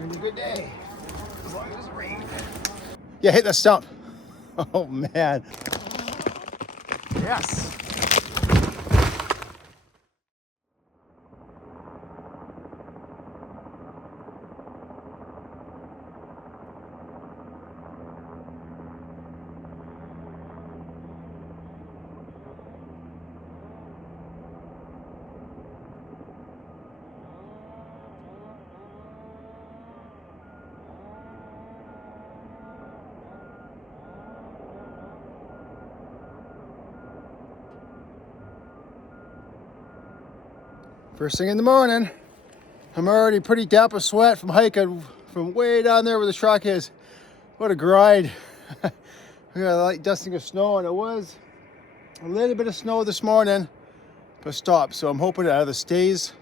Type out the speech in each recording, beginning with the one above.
It's a good day, as long as it doesn't rain. Yeah, hit that stump. Oh man. Yes. First thing in the morning, I'm already pretty damp with sweat from hiking from way down there where the truck is. What a grind. We got a light dusting of snow, and it was a little bit of snow this morning, but stopped. So I'm hoping it either stays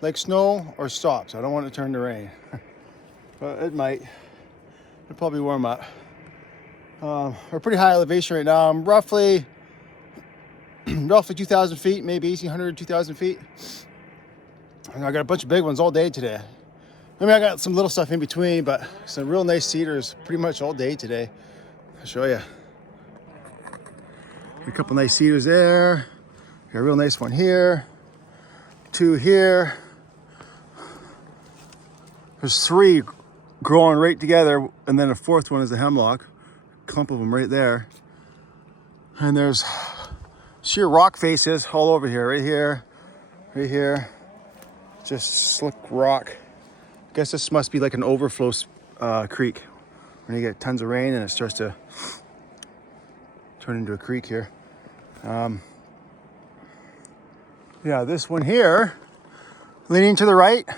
like snow or stops. I don't want it to turn to rain, but it might. It'll probably warm up. We're pretty high elevation right now. I'm roughly 2,000 feet, maybe 1,800, 2,000 feet. And I got a bunch of big ones all day today. I mean, I got some little stuff in between, but some real nice cedars pretty much all day today. I'll show you. A couple nice cedars there. Got a real nice one here. 2 here. There's 3 growing right together, and then a 4th one is the hemlock. A clump of them right there. And there's sheer rock faces all over here, right here, right here. Just slick rock. I guess this must be like an overflow creek. When you get tons of rain and it starts to turn into a creek here. Yeah, this one here, leaning to the right.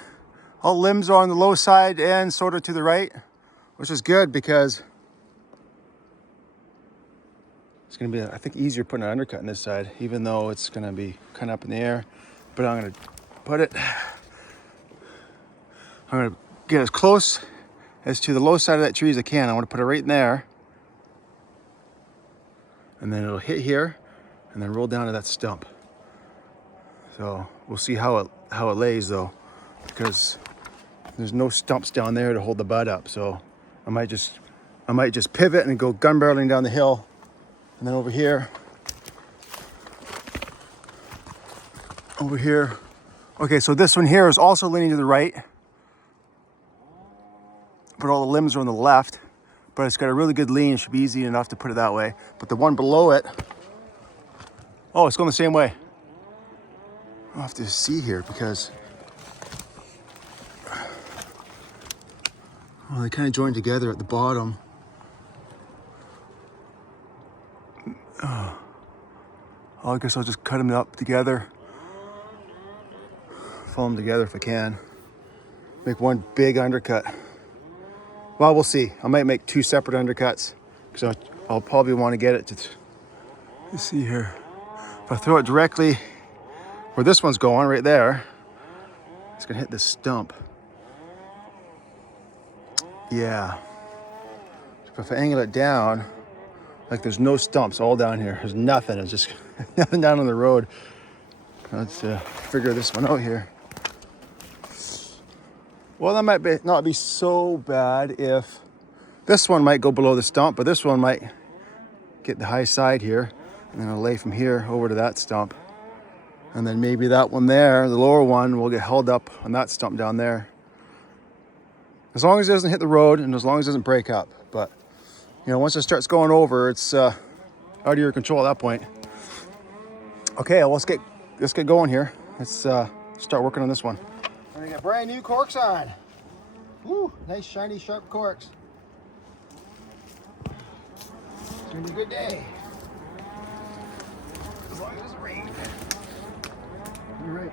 All limbs are on the low side and sort of to the right, which is good because it's gonna be, I think, easier putting an undercut on this side, even though it's gonna be kind of up in the air. But I'm gonna put it, I'm gonna get as close as to the low side of that tree as I can. I want to put it right in there. And then it'll hit here and then roll down to that stump. So we'll see how it lays though, because there's no stumps down there to hold the bud up. So I might just pivot and go gun barreling down the hill. And then over here. Okay, so this one here is also leaning to the right, but all the limbs are on the left, but it's got a really good lean. It should be easy enough to put it that way. But the one below it, oh, it's going the same way. I'll have to see here because, well, they kind of join together at the bottom. I guess I'll just cut them up together. Follow them together if I can. Make one big undercut. Well, we'll see. I might make 2 separate undercuts because I'll probably want to get it to, let's see here. If I throw it directly where this one's going, right there, it's gonna hit this stump. Yeah. If I angle it down, like there's no stumps all down here. There's nothing. It's just nothing down on the road. Let's figure this one out here. Well, that might not be so bad if this one might go below the stump, but this one might get the high side here, and then I'll lay from here over to that stump. And then maybe that one there, the lower one, will get held up on that stump down there. As long as it doesn't hit the road and as long as it doesn't break up. But, you know, once it starts going over, it's out of your control at that point. Okay, well, let's get going here. Let's start working on this one. We're gonna get brand new corks on. Woo, nice shiny sharp corks. It's gonna be a good day. As long as it doesn't rain. You're right.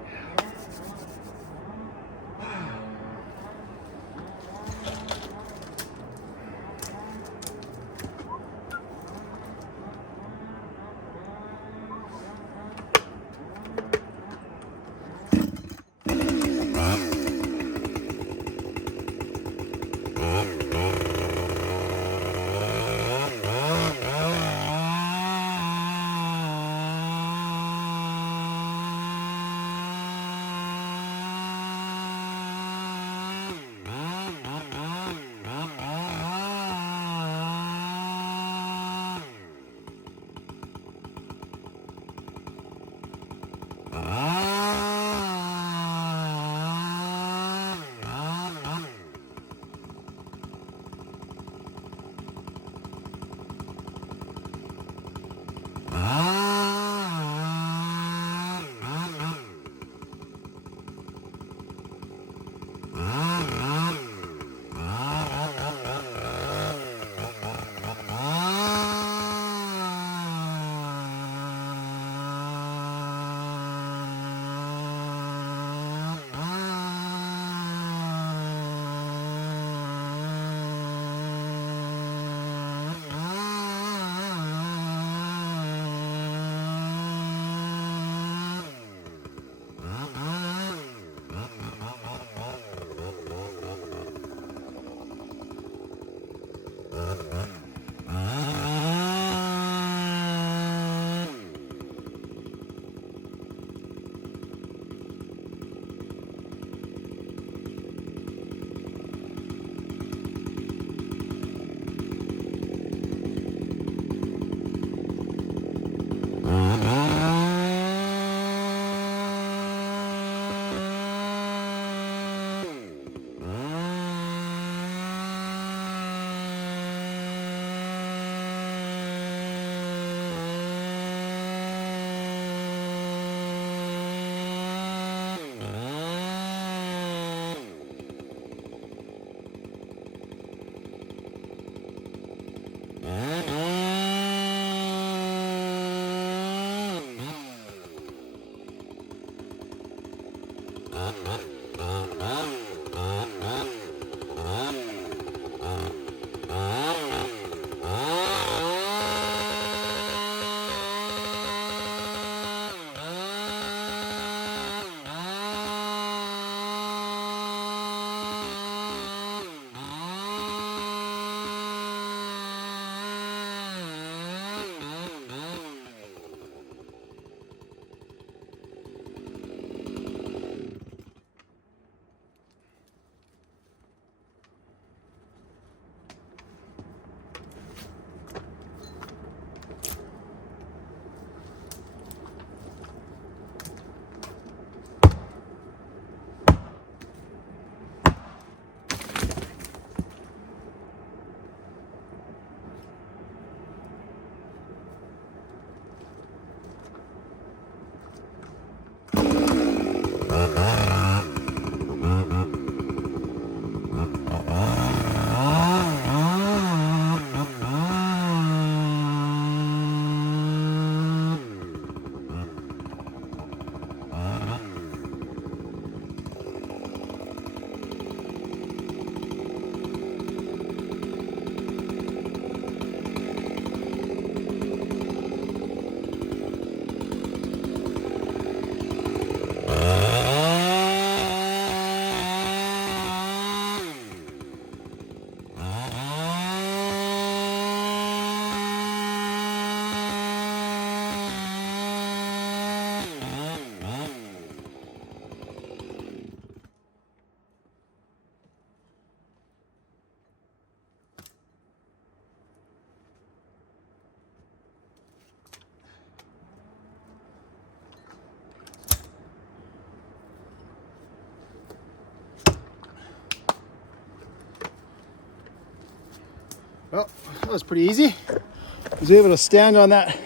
Well, that was pretty easy. I was able to stand on that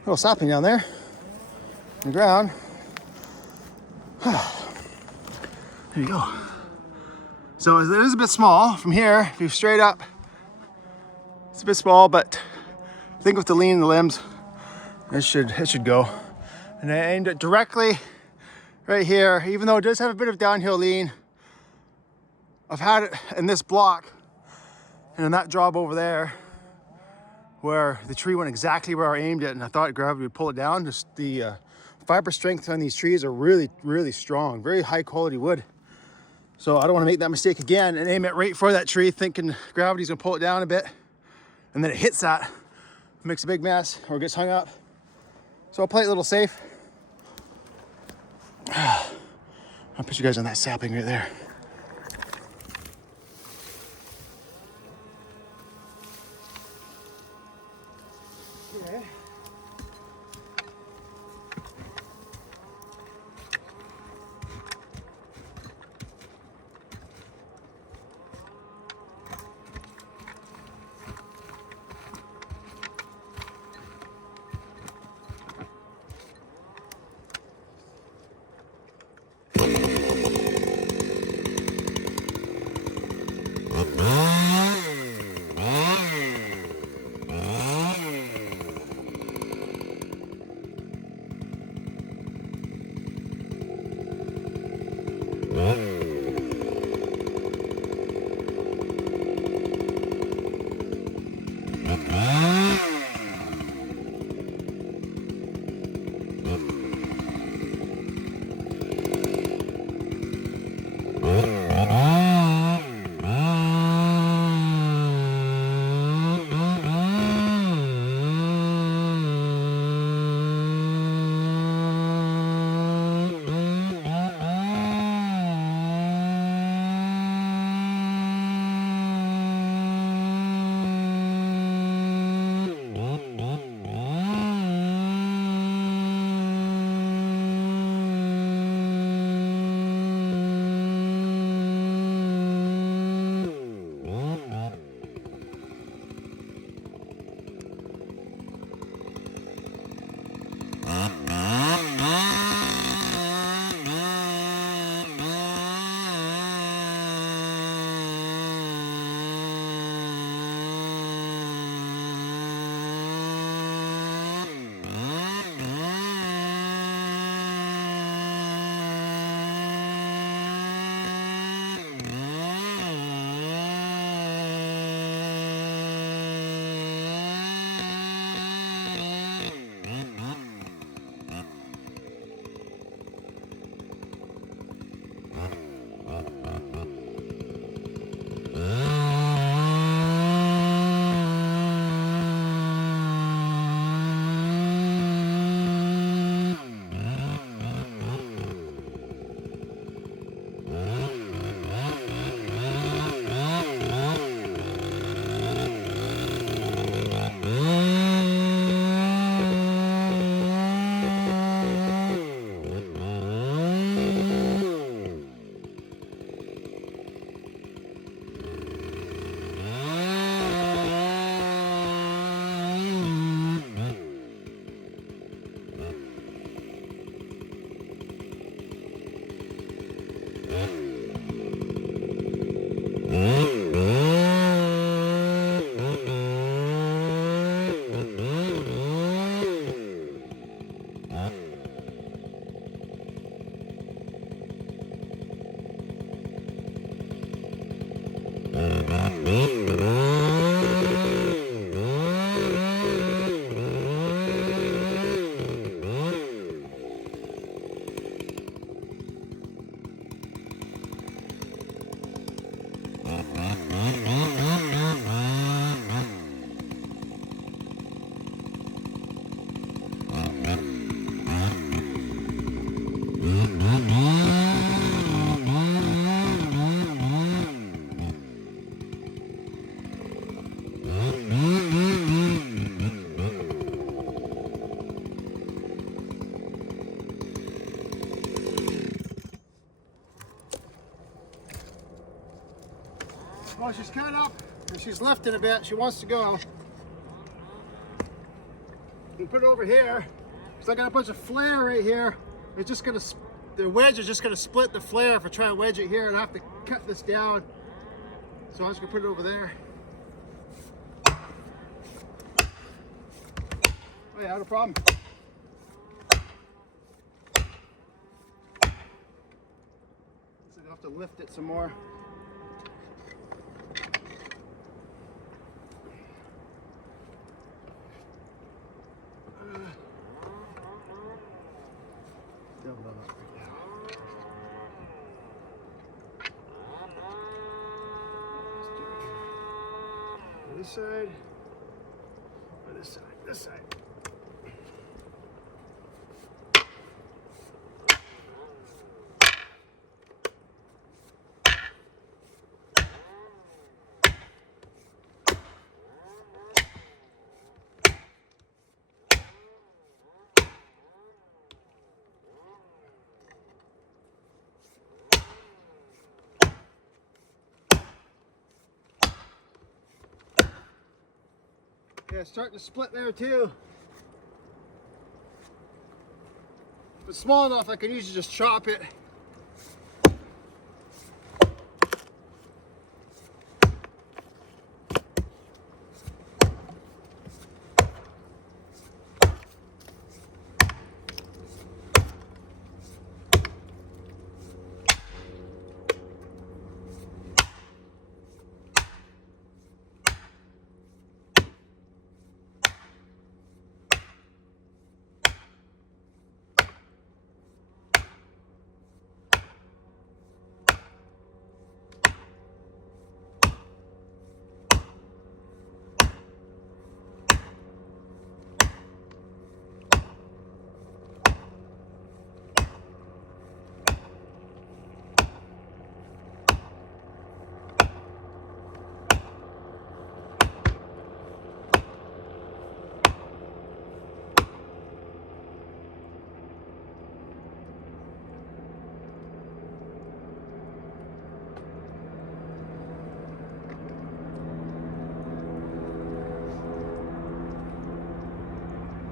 little sapling down there on the ground. There you go. So it is a bit small from here. If you straight up, it's a bit small, but I think with the lean in the limbs, it should go. And I aimed it directly right here, even though it does have a bit of downhill lean. I've had it in this block and in that job over there where the tree went exactly where I aimed it, and I thought gravity would pull it down. Just the fiber strength on these trees are really, really strong, very high quality wood. So I don't want to make that mistake again and aim it right for that tree thinking gravity's gonna pull it down a bit, and then it hits that, makes a big mess or gets hung up. So I'll play it a little safe. I'll put you guys on that sapling right there. Okay. Well, she's cut up and she's lifting a bit. She wants to go. You put it over here. So I got a bunch of flare right here. It's just gonna, the wedge is just gonna split the flare if I try and wedge it here, and I have to cut this down. So I'm just gonna put it over there. Oh yeah, not a problem. So I have to lift it some more. This side, or this side, this side. Yeah, it's starting to split there too. If it's small enough, I can usually just chop it.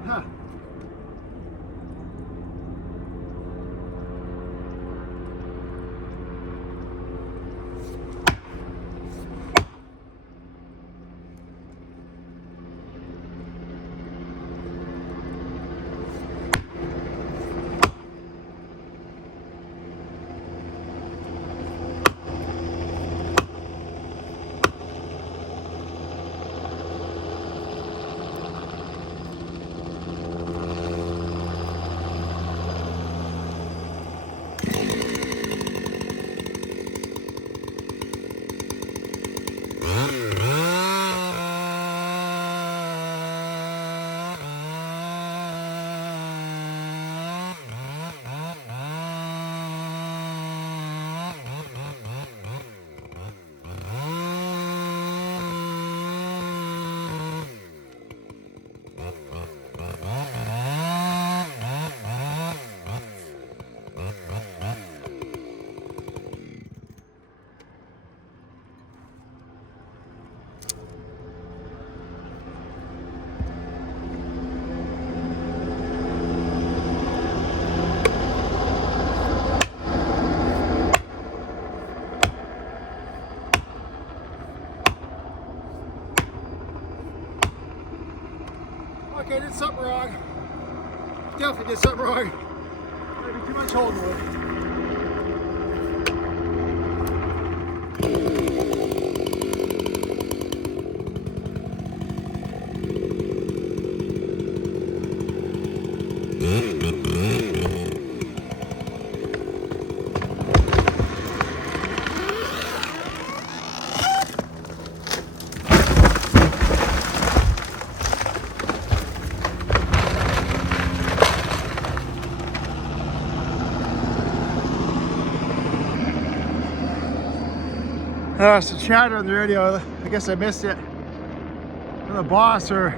Huh. Okay, I did something wrong. Definitely did something wrong. Maybe too much holding wood. It's a chatter on the radio. I guess I missed it. From the boss or...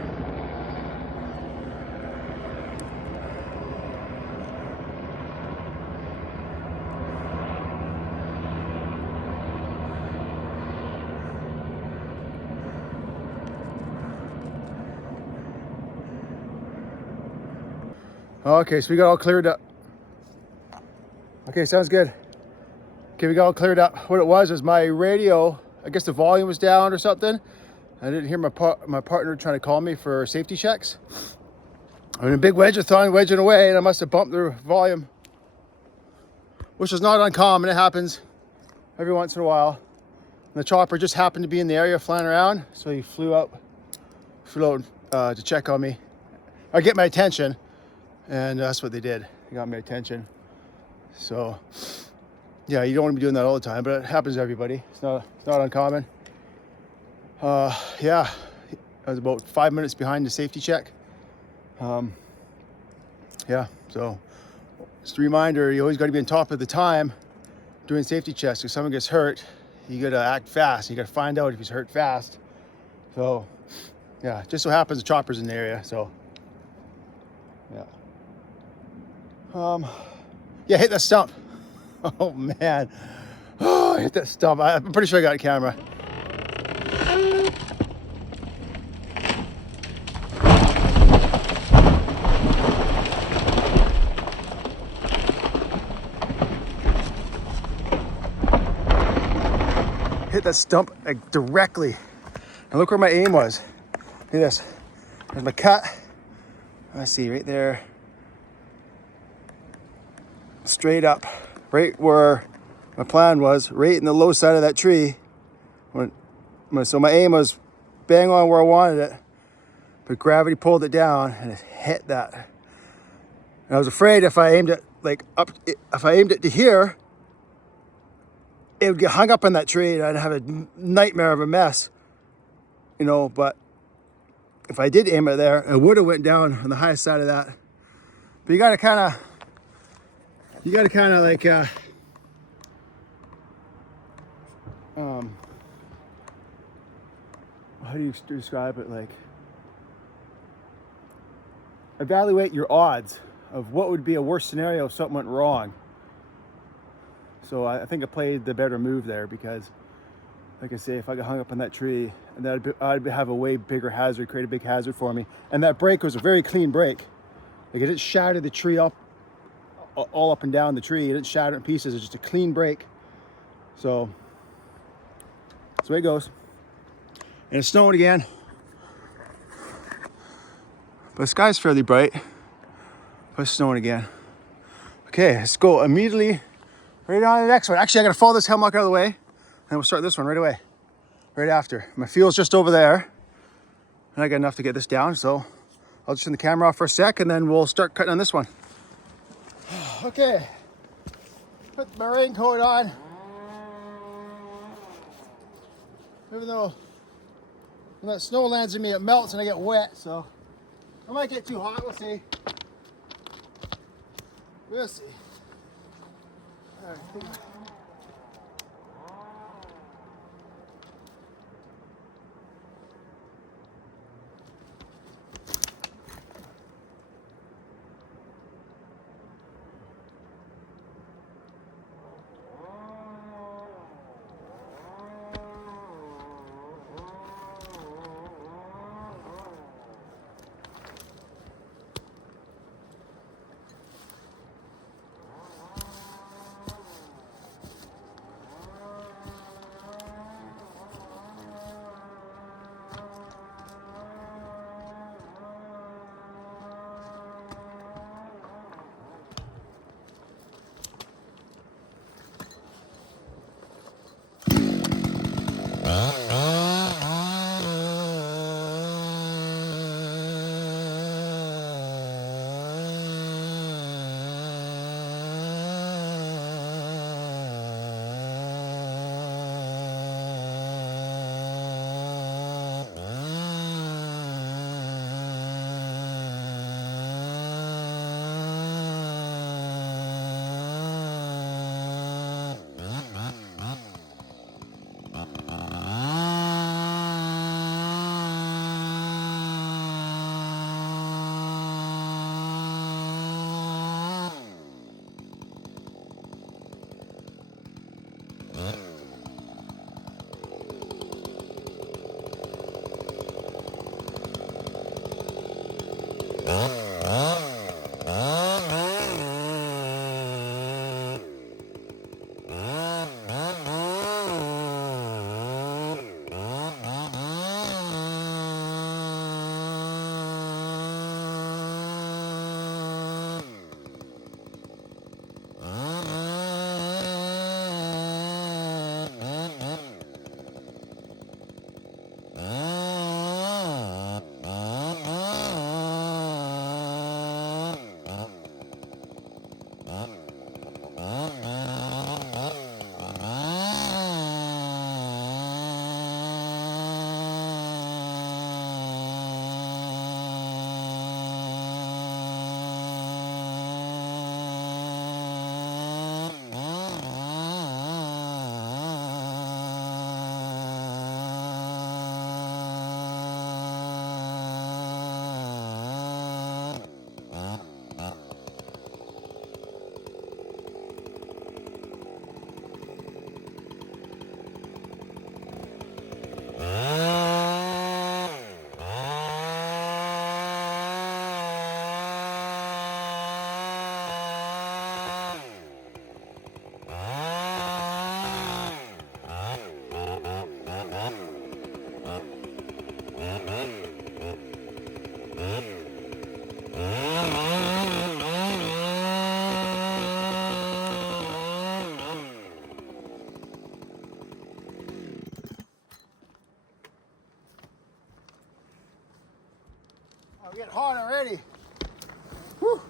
Okay, so we got all cleared up. Okay, sounds good. Okay, we got all cleared up. What it was my radio, I guess the volume was down or something. I didn't hear my partner trying to call me for safety checks. I mean, a big wedge-a-thon wedging away, and I must have bumped the volume, which is not uncommon. It happens every once in a while. And the chopper just happened to be in the area flying around, so he flew out to check on me, or get my attention, and that's what they did. They got my attention. So, yeah, you don't want to be doing that all the time, but it happens to everybody. It's not uncommon. Yeah, I was about 5 minutes behind the safety check. Yeah, so just a reminder, you always got to be on top of the time doing safety checks. If someone gets hurt, you got to act fast. You got to find out if he's hurt fast. So, yeah, just so happens the chopper's in the area, so, yeah. Yeah, hit that stump. Oh, man. Oh, I hit that stump. I'm pretty sure I got a camera. Hit that stump like directly. And look where my aim was. Look at this. There's my cut. Let's see, right there. Straight up. Right where my plan was, right in the low side of that tree. So my aim was bang on where I wanted it, but gravity pulled it down and it hit that. And I was afraid if I aimed it like up, if I aimed it to here, it would get hung up in that tree and I'd have a nightmare of a mess, you know. But if I did aim it there, it would have went down on the highest side of that. But you gotta kind of like, how do you describe it? Like, evaluate your odds of what would be a worse scenario if something went wrong. So I think I played the better move there because, like I say, if I got hung up on that tree, and I'd have a way bigger hazard, create a big hazard for me. And that break was a very clean break. Like, it didn't shatter the tree up, all up and down the tree. It didn't shatter it in pieces. It's just a clean break. So that's the way it goes. And it's snowing again. But the sky's fairly bright. But it's snowing again. Okay, let's go immediately right on to the next one. Actually, I gotta follow this hemlock out of the way. And we'll start this one right away. Right after. My field's just over there. And I got enough to get this down, so I'll just turn the camera off for a sec and then we'll start cutting on this one. Okay. Put my raincoat on. Even though when that snow lands in me, it melts and I get wet, so I might get too hot, we'll see. We'll see. All right. I'm getting hot already. Whew.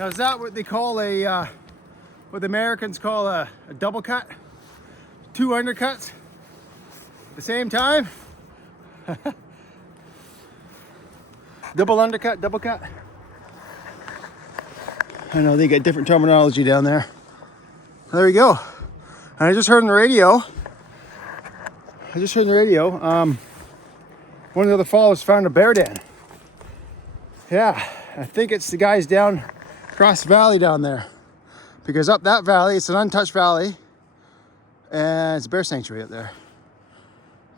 Now is that what they call a, what the Americans call a double cut? 2 undercuts at the same time? Double undercut, double cut. I know they get different terminology down there. There we go. And I just heard on the radio, one of the other followers found a bear den. Yeah, I think it's the guys down across the valley down there. Because up that valley, it's an untouched valley. And it's a bear sanctuary up there.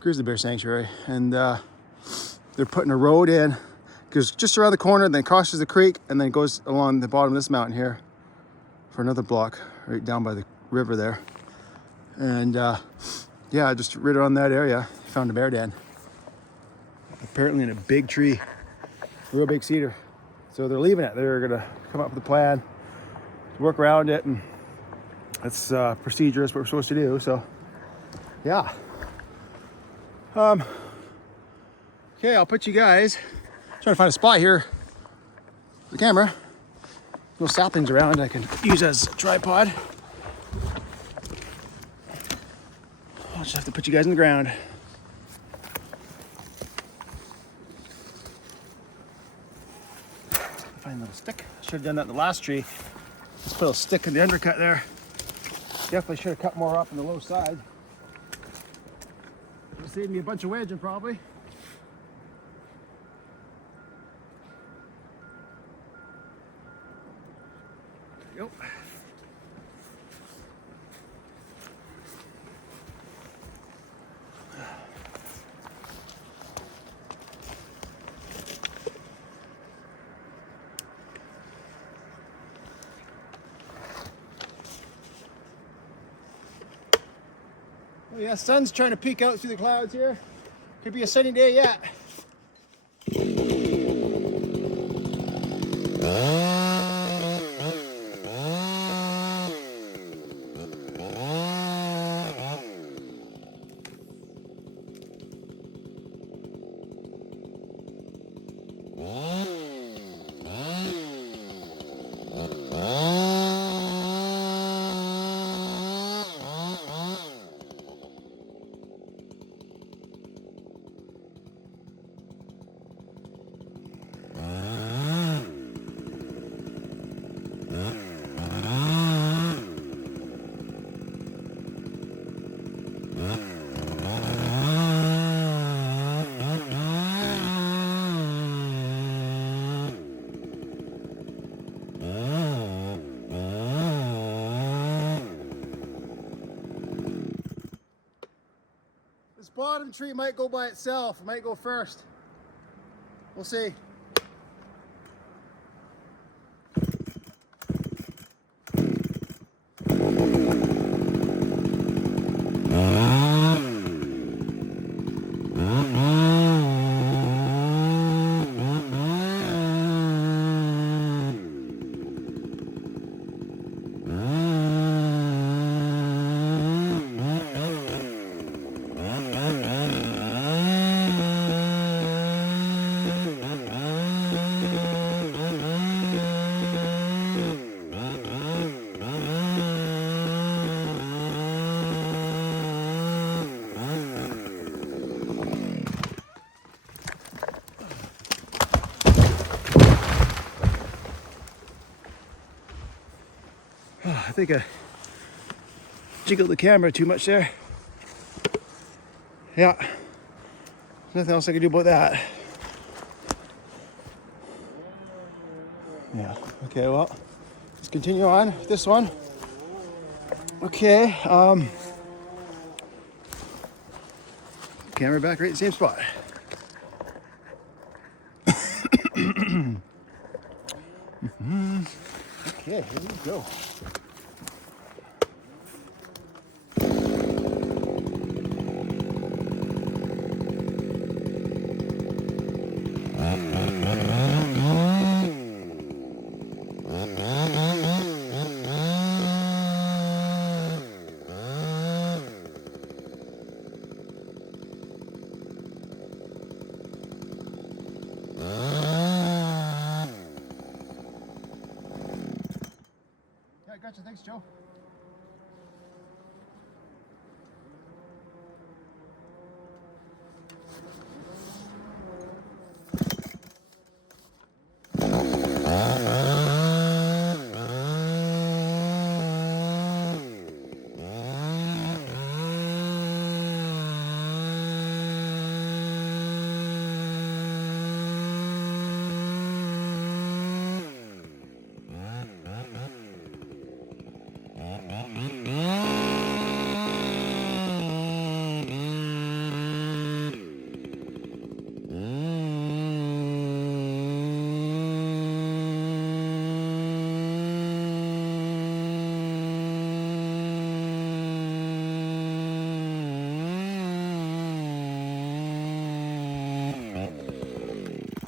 Grizzly bear sanctuary. And they're putting a road in. Goes just around the corner, then crosses the creek, and then goes along the bottom of this mountain here for another block, right down by the river there. And yeah, just right around that area, found a bear den. Apparently in a big tree, real big cedar. So they're leaving it. They're gonna come up with a plan to work around it, and that's procedure. That's what we're supposed to do. So yeah. Okay, I'll put you guys. Trying to find a spot here for the camera. No saplings around I can use as a tripod. I'll just have to put you guys in the ground. Find a little stick. Should have done that in the last tree. Just put a stick in the undercut there. Definitely should have cut more up on the low side. It'll save me a bunch of wedging probably. Yep. Oh yeah, sun's trying to peek out through the clouds here. Could be a sunny day yet. This bottom tree might go by itself. It might go first. We'll see. I think I jiggled the camera too much there. Yeah, nothing else I can do about that. Yeah, okay, well, let's continue on with this one. Okay, camera back right in the same spot. Okay, here we go. catching. Thanks, Joe.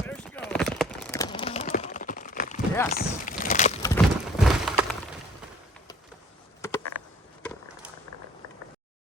There she goes. Yes.